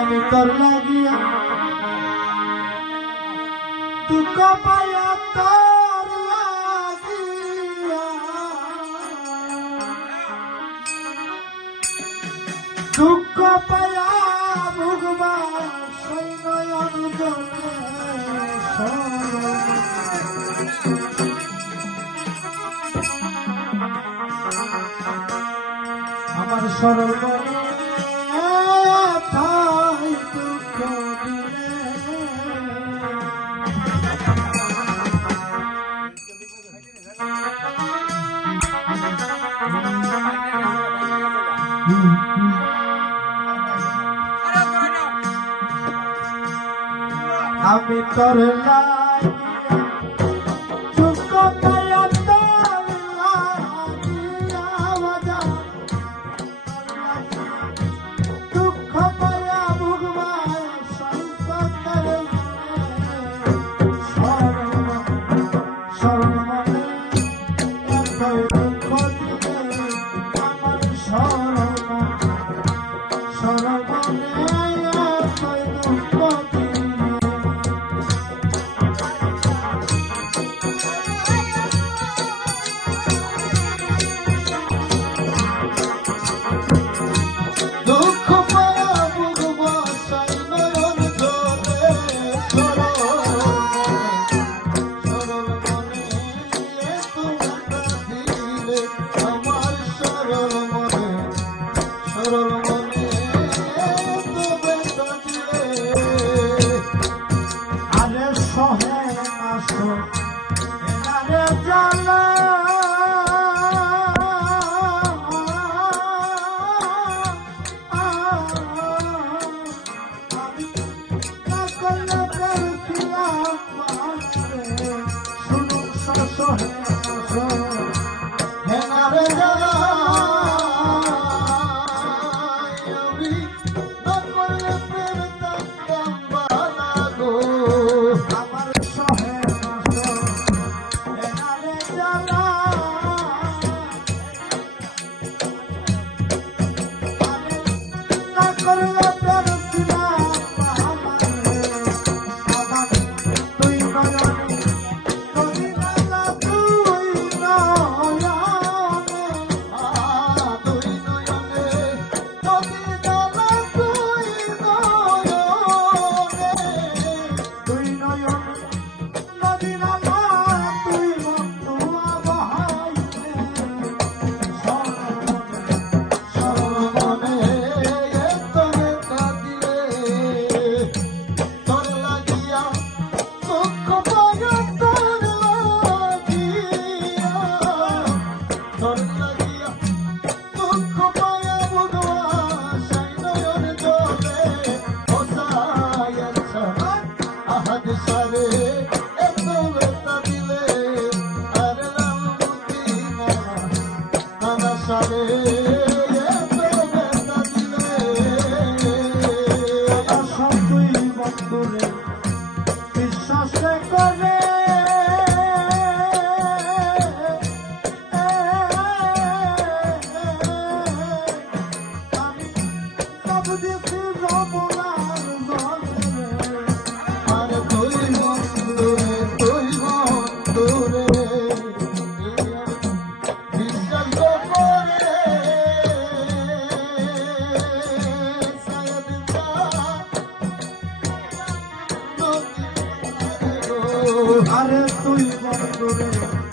আমি তোর লাগিয়া দুঃখ পাইয়া তোর লাগিয়া দুঃখ পাইয়া ভুগবা সেই নয়ন জলে আমার সরল তাই দুঃখ দিলে আমি তোর দুঃখ পাইয়া তোর লাগিয়া বাজা দুঃখ পাইয়া ভুগবা সংকটের সরমনে দুঃখ দিলে আমার সরমনে দুঃখ বিশ্বাস করে আমি সব দিছি রবনার দলে আর তুই বন্ধুরে বিশ্বাস করে আরে তুই বন্ধুরে